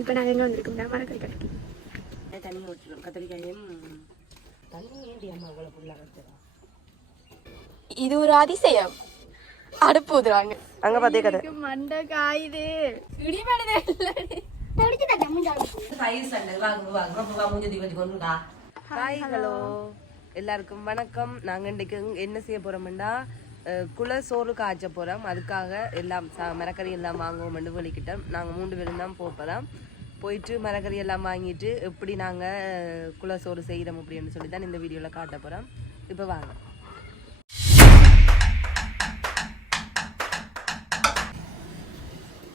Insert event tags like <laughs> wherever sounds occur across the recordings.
இப்போ நாங்கள் எங்கே வந்திருக்கோம்னா மரக்கறி கடைக்கு. தண்ணி ஊற்றிடும் கத்திரிக்காயும் தண்ணி ஏண்டி அம்மா அவ்வளோ ஃபுல்லாக வச்சுருக்கா இது ஒரு அதிசயம். அடுப்பு ஊதுறாங்க அங்கே பார்த்தே கதை. மண்டை காயுது. இடிமேடுதே தயிர் சண்டை. வாங்க வாங்க அப்பா மூஞ்சி வச்சு கொண்டுடா ஹாய் ஹலோ எல்லாருக்கும் வணக்கம். நாங்கள் இன்றைக்கு என்ன செய்ய போகிறோம்னா குல சோறு காய்ச்ச போகிறோம் அதுக்காக எல்லாம் ச மரக்கறி எல்லாம் மண்டு வெளிக்கிட்டோம் நாங்கள் மூன்று பேரும் தான் போகலாம் போயிட்டு மரக்கறி எல்லாம் வாங்கிட்டு எப்படி நாங்கள் குல சோறு செய்கிறோம் அப்படின்னு சொல்லி தான் இந்த வீடியோவில் காட்ட போகிறோம் இப்போ வாங்க.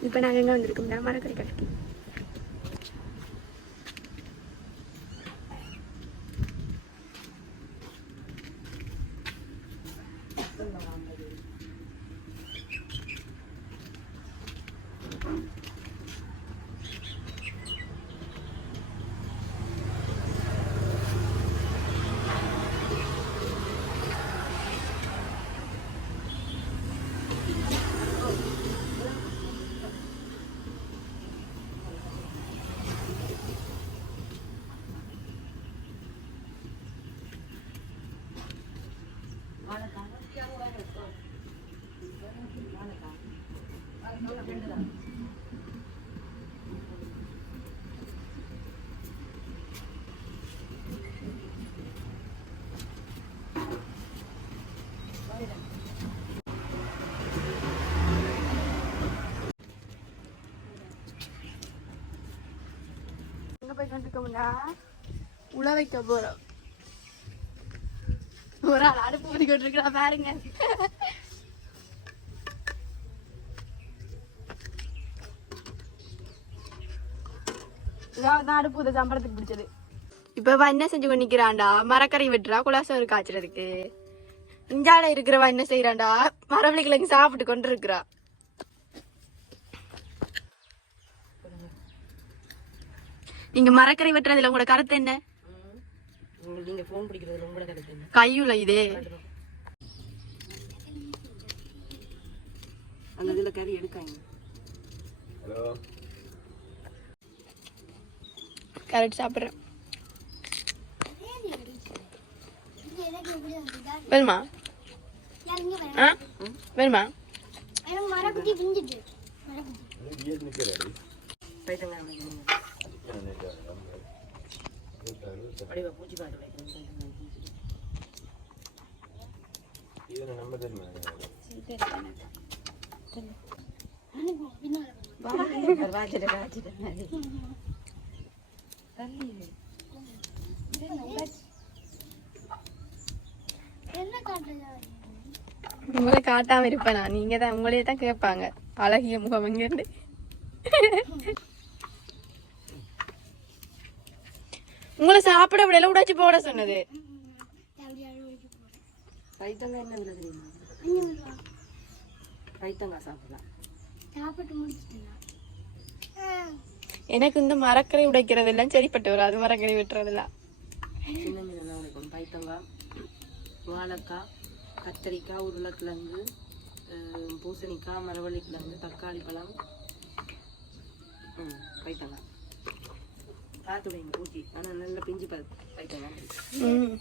இப்போ நாங்கள் எங்கே வந்திருக்கோம்னா மரக்கறி கடைக்கு. எங்கே போய் வைக்க போகிறோம் ஒரு ஆள் அடுப்பு பண்ணிக்கிட்டு கொண்டிருக்கிறா பாருங்க. இதான் தான் அடுப்பு சம்பளத்துக்கு பிடிச்சது. இப்ப என்ன செஞ்சு கொண்டு நிக்கிறான்டா? மரக்கறி வெட்டுறா குலாசோறு காய்ச்சறதுக்கு. இஞ்சால இருக்கிறவா என்ன செய்யறான்டா மரவள்ளி கிழங்கு சாப்பிட்டு கொண்டு இருக்கிறா நீங்க மரக்கறி வெட்டுறதுல உங்களோட கருத்து என்ன? உங்களுக்கு நீங்கள் ஃபோன் பிடிக்கிறது ரொம்ப கிடைக்கும் கையுல இதே. அந்த இதில் கறி எடுக்காங்க. கரெக்ட் சாப்பிடுறேன். வேணுமா? ஆ? வேணுமா? பைத்தங்காய் அப்படியே உங்களை காட்டாம இருப்பேனா? நீங்க தான் உங்களையே தான் கேட்பாங்க. அழகிய முகம் எங்கிருந்து உங்களை சாப்பிட விடல உடைச்சு போட சொன்னது. பைத்தங்காய் என்ன விலை தெரியுமா? பைத்தங்காய் சாப்பிடலாம். எனக்கு இந்த மரக்கறி உடைக்கிறது எல்லாம் சரிப்பட்டு வரும் அது மரக்கறி வெட்டுறது எல்லாம் சின்ன மீன் தான் உடைக்கும் பைத்தங்காய் வாழைக்காய் கத்தரிக்காய் உருளைக்கிழங்கு பூசணிக்காய் மரவள்ளி கிழங்கு தக்காளி பழம். ம் பைத்தங்காய். பார்த்து விடுங்க பூச்சி. ஆனால் நல்ல பிஞ்சு பழ பைத்தங்காய் ம்.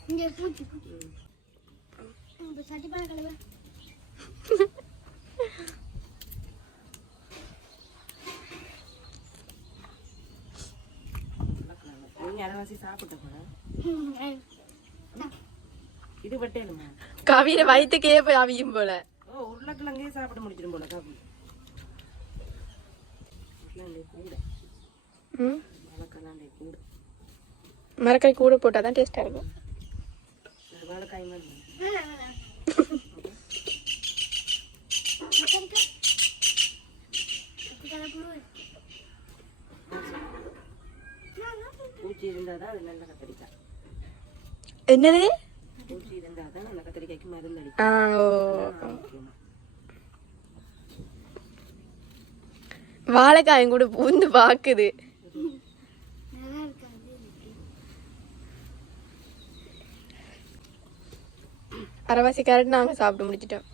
நீங்கள் அரைவாசி சாப்பிட்ட கூட? இது வெட்டேனுமா கவிர வயிற்றுக்கே போய் அவியும் போல. ஓ உருளைக்கிழங்கே சாப்பிட முடிச்சிடும் போல உருளைக்கிழங்கு கூட வாழைக்காய் கூட. மரக்கறி கூட போட்டா தான் டேஸ்டா இருக்கும். அது வாழைக்காய் மாதிரி பூச்சி இருந்தால் தான் அது நல்ல கத்திரிக்காய். என்னது? பூச்சி இருந்தால் தான் நல்ல கத்திரிக்காய்க்கு மருந்து. அடிக்கும். வாழைக்காயும் கூட பூந்து பாக்குது. அரைவாசி கேரட் நாங்கள் சாப்பிட்டு முடிச்சிட்டோம்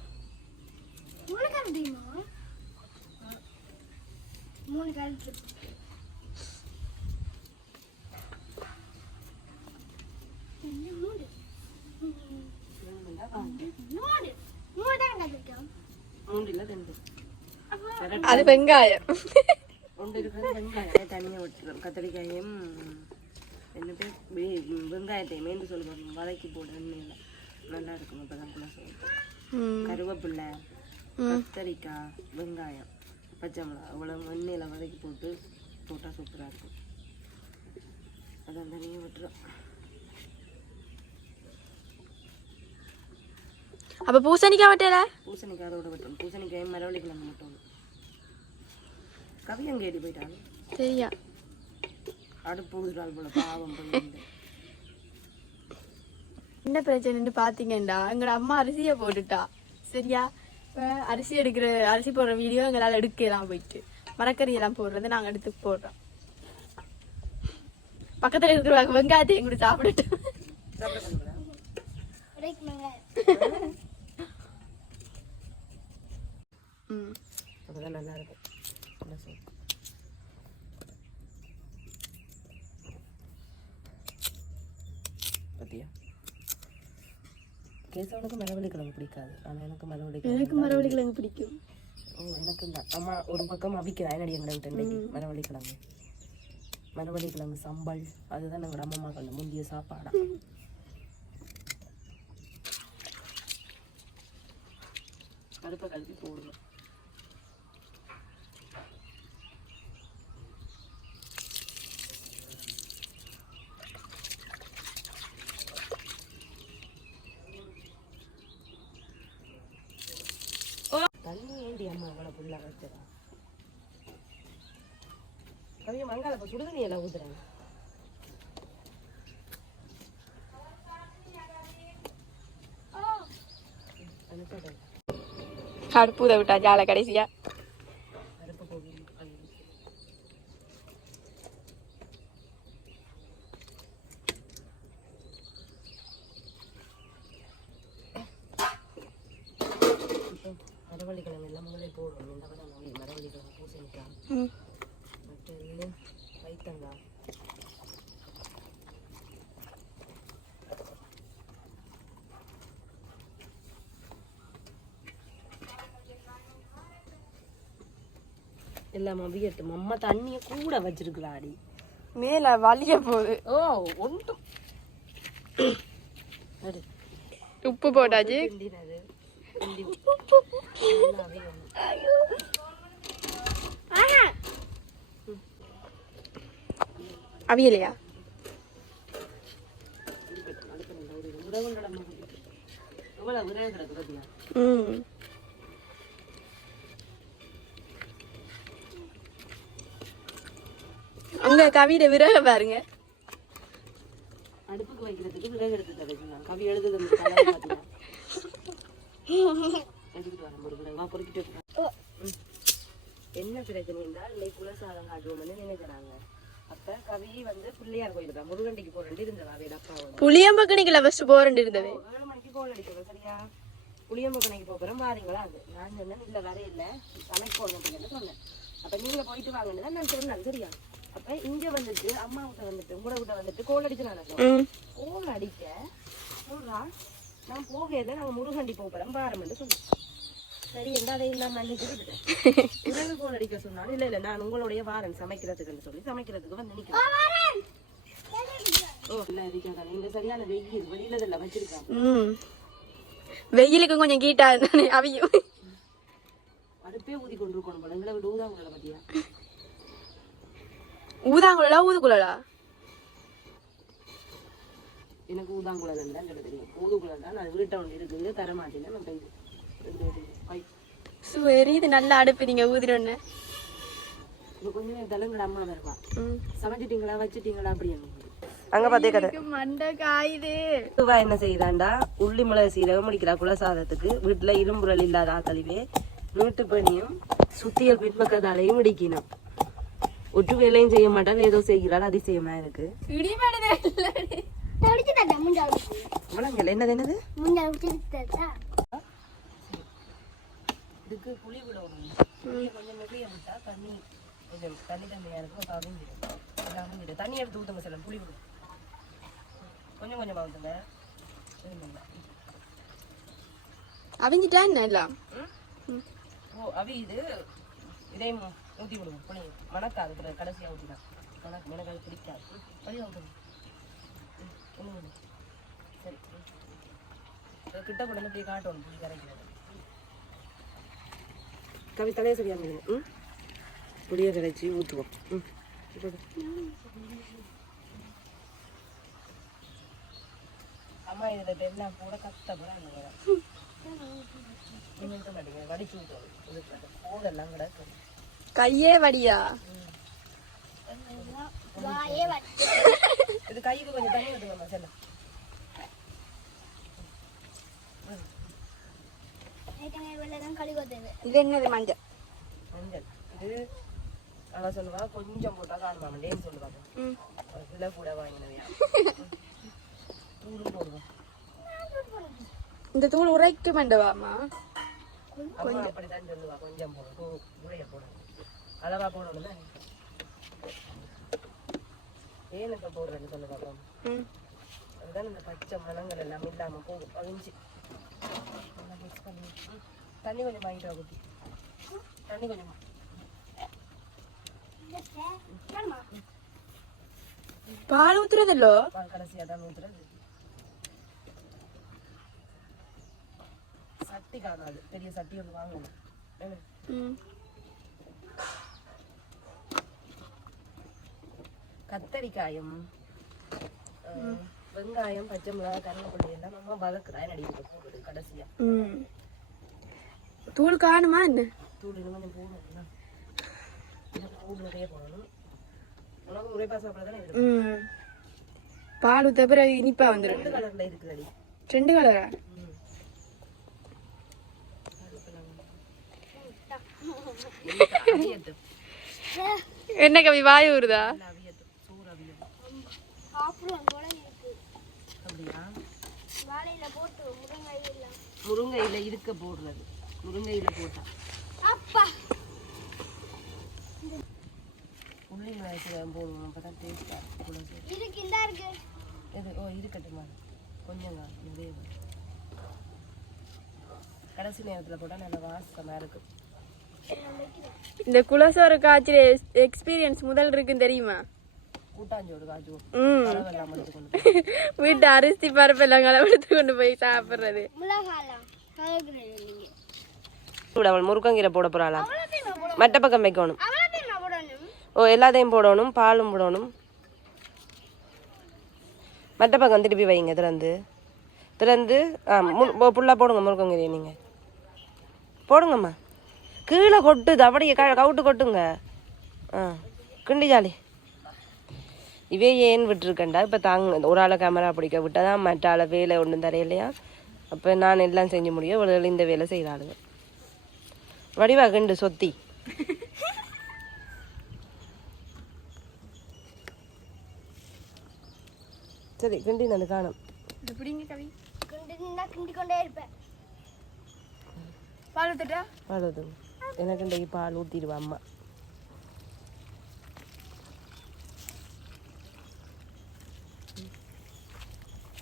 அது வெங்காயம். ஒன்று வெங்காயம். தனியாக விட்டுருக்கோம் கத்திரிக்காயும் என்ன பேர் மேந்து சொல்லுவாங்க. வதக்கி போட நல்லா இருக்கும். அப்போ தான். கத்தரிக்காய் வெங்காயம் பச்சை மிளகா அவ்வளோ எண்ணெயில் வதக்கி போட்டு போட்டால் சூப்பராக இருக்கும். அதான் தனியாக விட்டுரும் அப்ப பூசணிக்காய் வட்டையில பூசணிக்காய் அதோட விட்டுரும் பூசணிக்காயும் மரவள்ளி கிழங்கு மட்டும் கவி அங்கே ஏறி போயிட்டாங்க சரியா. அடுப்பு ஊதுறாள் போல பாவம் போயிருந்து என்ன பிரச்சனைன்னு பாத்தீங்கன்னா எங்களோட அம்மா அரிசியை போட்டுட்டா. சரியா? இப்ப அரிசி எடுக்கிற அரிசி போடுற வீடியோ எங்களால எடுக்கலாம் போயிட்டு. மரக்கறி எல்லாம் போடுறது நாங்க எடுத்து போடுறோம். பக்கத்துல இருக்கிற வெங்காயத்தை எங்க சாப்பிட்டுட்டு ம். அப்பதான் நல்லா இருக்கும் நல்லா சூப்பர். பாத்தியா கேசவனுக்கு மரவள்ளி கிழங்கு பிடிக்காது. ஆனா எனக்கு மரவள்ளி எனக்கு மரவள்ளி கிழங்கு பிடிக்கும். ஓ எனக்கு தான் அம்மா ஒரு பக்கம் அவிக்கிறேன் என்னடி எங்களை விட்டு இன்னைக்கு மரவள்ளி கிழங்கு மரவள்ளி கிழங்கு சம்பல் அதுதான் எங்களோட அம்மா கண்ட முந்திய சாப்பாடா. அடுப்பை கழுவி போடணும் தண்ணி ஏண்டி அம்மா அவ்வளோ ஃபுல்லாக மங்கால இப்போ சுடுதண்ணி எல்லாம் அடுப்பு விட்டா ஜால கடைசியா அடுப்பு போகி மரவள்ளி கிழங்கு எல்லாம் முதலே போடணும் இந்த படம் மல்லி மரவள்ளி கிழங்கு பூசணிக்காய் ம். மற்றது வைத்தங்காய் எல்லாம் அவியட்டும் அம்மா தண்ணியை கூட வச்சிருக்கிறாடி. மேல வலிய போகுது. ஓ ஒன்றும் உப்பு போட்டாச்சு. அவியலையா? ம். அங்க கவியில விறக பாருங்க. அடுப்புக்கு வைக்கிறதுக்கு விறகு எடுத்து தடைக்கலாம் கவி பாத்தியா? <laughs> எடுத்துட்டு வரேன் பொறுக்கிட்டு. என்ன பிரச்சனை என்றால் இன்னைக்கு குலசாதம் காட்டுவோம்னு நினைக்கிறாங்க. அப்ப கவி வந்து பிள்ளையார் கோயிலுக்கு தான் முருகண்டிக்கு போறேன் இருந்தவா அவையோட அப்பாவோட புளியம்பக்கணிக்கல ஃபர்ஸ்ட் போறேன் இருந்தது. ஏழு மணிக்கு கோல் அடிக்கிறோம் சரியா? புளியம்பக்கணைக்கு போகிறோம் வாரீங்களா? அது நான் சொன்னேன் இல்லை வர இல்லை. சமைக்கணும் அப்படின்னு சொன்னேன். அப்போ நீங்கள் போயிட்டு வாங்கன்னு தான் நான் சொன்னேன் சரியா? அப்போ இங்கே வந்துட்டு அம்மா கிட்ட வந்துட்டு உங்களோட கிட்ட வந்துட்டு கோல் அடிச்சு நான் கோல் அடிக்க சொல்றா நான் போகையில நாங்கள் முருகண்டி போகிறோம் வாரம்னு சொன்னேன். சரி எந்த அதையும் நான் மன்னிச்சு அடிக்க சொன்னாலும் இல்லை இல்லை நான் உங்களுடைய வாரன் சமைக்கிறதுக்குன்னு சொல்லி சமைக்கிறதுக்கு வந்து நிற்கிறேன் ஓ இல்லை இங்கே சரியான வெயில் வெளியில இதெல்லாம் வச்சிருக்காங்க. ம். வெயிலுக்கு கொஞ்சம் கீட்டா இருந்தானே அவியும். அடுப்பே ஊதி கொண்டு இருக்கணும் போல. எங்களை விட ஊதாங்குழல பத்தியா? ஊதாங்குழலா ஊதுக்குழலா எனக்கு ஊதாங்குழல் தான் தெரியும். ஊதுகுழல் தான் அது வீட்டை ஒன்று இருக்குது தர மாட்டேன் சரி இது நல்ல அடுப்பு நீங்க என் தலைங்கட அம்மா வருவா சமைச்சிட்டீங்களா வச்சிட்டீங்களா அப்படின்னு. அங்க பாத்தே கதை. மண்டை காயுது. இதுவா என்ன செய்தாண்டா உள்ளி மிளகு சீரகம் முடிக்கிறா குலசாதத்துக்கு வீட்டுல இரும்புரல் இல்லாத ஆக்களிவே வீட்டு பணியும் சுத்தியல் பின்பக்கத்தாலையும் முடிக்கணும் ஒட்டு வேலையும் செய்ய மாட்டாள் ஏதோ செய்கிறாள் அதிசயமா இருக்கு. என்னது என்னது? இதுக்கு புளி விடணும். புளியை கொஞ்சம் நிறைய விட்டா தண்ணி கொஞ்சம் தண்ணி தண்ணியா இருக்கும் அது அவிஞ்சிடும் தண்ணி எடுத்து ஊற்றுங்க சில புளி விடும். கொஞ்சம் கொஞ்சமாக ஊற்றுங்க அவிஞ்சிட்டா என்ன எல்லாம்? ஓ அவி இது இதையும் ஊற்றி விடுவோம் புளி மணக்காது கடைசியாக ஊற்றினா மணக்கு அது பிடிக்காது. ம், வழியா ஊற்றுங்க ம், இன்னும் கொஞ்சம். சரி. கிட்ட கூட இப்படி காட்டணும். புளி கரைக்கிறது. கவி தலையை சரியா முடியும் ம்? புளியை கரைச்சி ஊற்றுவோம் ம். அம்மா இதில் எல்லாம் கூட கஷ்டப்படாங்க வடிச்சு இதுக்கு போதெல்லாம் கிடக்கு கையே வடியா? இது கைக்கு கொஞ்சம் தண்ணி ஊற்றுங்கம்மா செல்லம். இது என்னது மஞ்சள்? மஞ்சள். இது அவ சொல்லுவா? கொஞ்சம் போட்டா காணுமாமண்டேன்னு சொல்லுவாங்க விலை கூட வாங்கினவையா தூளும் போடுவோம் இந்த தூள் உரைக்க மாட்டவாமா அம்மா அப்படித்தான் சொல்லுவா. கொஞ்சம் போடும் தூ உடைய போடணும் அளவா போடணும் தான் ஏன் இப்போ போடுறேன்னு ம். அதுதான் இந்த பச்சை மணங்கள் எல்லாம் இல்லாம போகும். அவிஞ்சு. தண்ணி கொஞ்சம் வாங்கிட்டு குட்டி. தண்ணி கொஞ்சம் பால் ஊத்துறதில்லோ? பால் கடைசியாக தான் ஊற்றுறது சட்டி காணாது. பெரிய சட்டி ஒன்று வாங்கணும். கத்தரிக்காயும் அஹ், வெங்காயம் பச்சை மிளகாய் கருவேப்பிலை எல்லாம் நம்ம வதக்குறா. நடிக்கிட்டு போடுறது கடைசியா. தூள் காணுமா என்ன? தூள் இன்னும் கொஞ்சம் போடணும் தூள் நிறைய போடணும். உனக்கு பாசம் சாப்பிட பால் ஊத்த பிறகு இனிப்பா வந்துடும் ரெண்டு கலர்ல இருக்குதுடி. ரெண்டு கலரா? என்ன கவி வாய் ஊறுதா நல்ல அவியட்டும் சோறு அவியட்டும் அப்படியா முருங்கையில இருக்க போடுறது. முருங்கையில போட்டா. உள்ளி மிளகாய் போடுவோம் அப்பதான் டேஸ்டா இது ஓ இருக்கட்டுமா கொஞ்சம் தான் இதே. கடைசி நேரத்துல போட்டா நல்ல வாசமா இருக்கும் இந்த குலசோறு காய்ச்சல் எக்ஸ்பீரியன்ஸ் முதல் இருக்குன்னு தெரியுமா? வீட்டு அரிசி பருப்பு எல்லாம் கலவெடுத்து கொண்டு போய் சாப்பிடுறது அவள் முருங்கங்கீரை போட போறாளா மட்ட பக்கம் வைக்கணும் ஓ எல்லாத்தையும் போடணும் பாலும் போடணும் மட்ட பக்கம் திருப்பி வைங்க திறந்து திறந்து ஆ புல்லா போடுங்க முருங்கங்கீரையை நீங்கள் போடுங்கம்மா கீழே கொட்டுது அப்படியே க கவுட்டு கொட்டுங்க ஆ கிண்டி ஜாலி இவே ஏன் விட்டுருக்கேன்டா? இப்போ தாங்க ஒரு ஆளை கேமரா பிடிக்க விட்டால் தான் மற்ற ஆளை வேலை ஒன்றும் தரையிலையா அப்போ நான் எல்லாம் செஞ்சு முடியும். இவளுகள் இந்த வேலை செய்கிறாளுங்க வடிவா கண்டு சொத்தி. சரி கிண்டி நான் காணும். பால் ஊத்துட்டா? பால் எனக்கு பால் ஊற்றிடுவா அம்மா.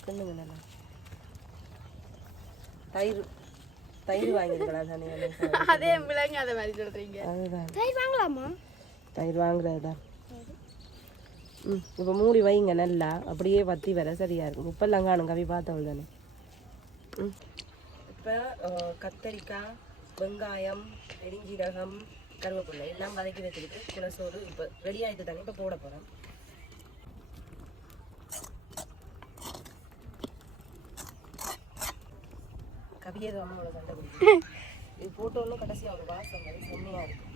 கிண்டுங்க நல்லா தயிர் தயிர் வாங்கியிருக்கலாம் தானே அதே விலங்கு அதை மாதிரி சொல்றீங்க. அதுதான். தயிர் வாங்கலாமா? தயிர் வாங்குறது தான் ம் இப்போ மூடி வைங்க நல்லா. அப்படியே வத்தி வர சரியா இருக்கும். உப்பெல்லாம் காணும் கவி பார்த்தவள் தானே. ம். இப்போ கத்தரிக்காய் வெங்காயம் பெருஞ்சீரகம் கருவேப்பிலை எல்லாம் வதக்கி வச்சுக்கிட்டு குலசோறு இப்போ ரெடி ஆகிட்டு தானே இப்போ போட போகிறோம் கவியது அம்மாவோட சண்டை பிடிக்கும் <laughs> இது போட்டோன்னு கடைசியாக ஒரு வாசம் மாதிரி செம்மையாக இருக்கும்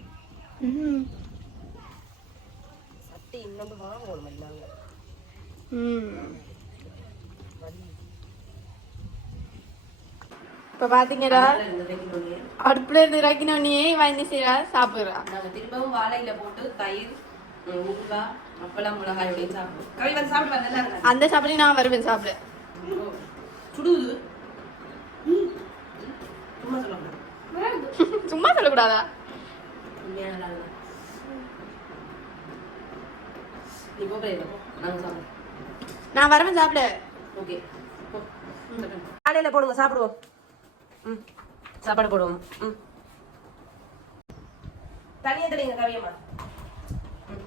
சட்டி இன்னொன்று வாங்கணும் எல்லாங்க இப்போ வெங்கிட்டோன்னே அடுப்புல இருந்து இறக்கினோடனே என்ன செய்யறா சாப்பிட்றா. நாங்கள் திரும்பவும் வாழையில போட்டு தயிர் ஊறுகாய் அப்பளம் சாப்பிடுவோம். சாப்பிடுவாங்க நல்லா இருக்காது. அந்த சாப்பிட்டு நான் வருவேன் சாப்பிட. சும்மா சொல்லக்கூடாது <laughs> சும்மா சொல்லக்கூடாதா? நான் வருவேன் சாப்பிட. ஓகே. காலையில போடுங்க சாப்பிடுவோம். ம். சாப்பாடு போடுவோம். ம். தனியா தெளிங்க கவியம்மா ம்.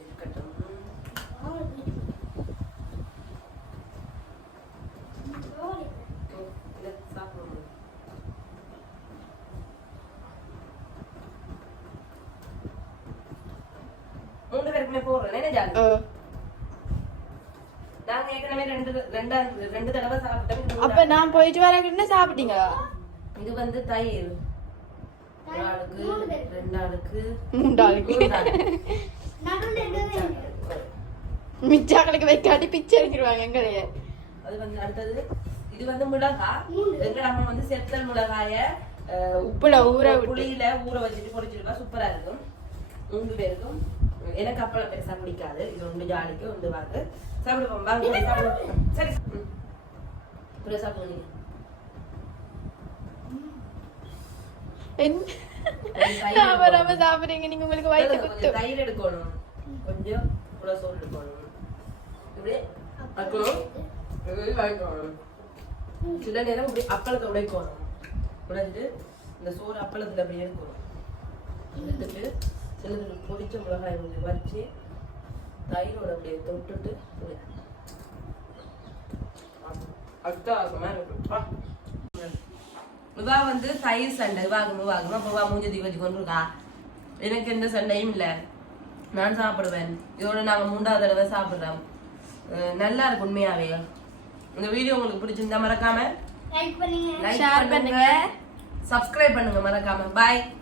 இருக்கட்டும். ம், இதை சாப்பிடுவோம் போடுறேன் என்ன ஜாலி நாங்க ஏற்கனவே ரெண்டு ரெண்டா ரெண்டு தடவை சாப்பிட்டோம் அப்ப நான் போயிட்டு வரக்குன்னு சாப்பிட்டீங்களா இது வந்து தயிர் ஒரு ஆளுக்கு ரெண்டு ஆளுக்கு மூண்டாளுக்கு மூணு ஆளுக்கு. நடுவில் ரெண்டு மிச்சாக்களுக்கு வைக்காட்டி பிச்சை எடுக்கிடுவாங்க எங்களைய அது வந்து அடுத்தது இது வந்து மிளகாய் எங்க வந்து செத்தல் மிளகாய உப்புல ஊற. புளியில ஊற வச்சுட்டு பொடிச்சிருக்கா சூப்பரா இருக்கும் மூன்று பேருக்கும் எனக்கு அப்பளம் பெருசா பிடிக்காது. இது ஒன்று ஜாலிக்கு ஒன்று வாங்க சாப்பிடுவோம் வாங்க சரி. நாம நாம சாப்பிடுறீங்க. நீங்க உங்களுக்கு வயிற்று கொஞ்சம் குத்து. தயிர் எடுக்கணும். கொஞ்சம் புலசோறு எடுக்கணும். இப்படி சில நேரம் இப்படி அப்பளத்தை உடைக்கணும். உடைச்சிட்டு இந்த சோறு அப்பளத்துல அப்படி எடுக்கணும். எடுத்துட்டு சிலது பொடிச்ச மிளகாய் கொஞ்சம் வச்சு தயிரோட அப்படியே தொட்டுட்டு இப்படி. அட்டகாசமா இருக்கும் ஆ. இவா வந்து தயிர் சண்டை. வாங்கணும் வாங்கணும் அப்போ வா. மூஞ்சி தூக்கி வச்சு கொண்டு இருக்கா? எனக்கு எந்த சண்டையும் இல்லை. நான் சாப்பிடுவேன். இதோட நாங்கள் மூன்றாவது தடவை சாப்பிட்றோம். அஹ் நல்லா இருக்கு உண்மையாவே. இந்த வீடியோ உங்களுக்கு பிடிச்சிருந்தா மறக்காம லைக் பண்ணுங்க. Share பண்ணுங்க. சப்ஸ்கிரைப் பண்ணுங்க. மறக்காம. பாய்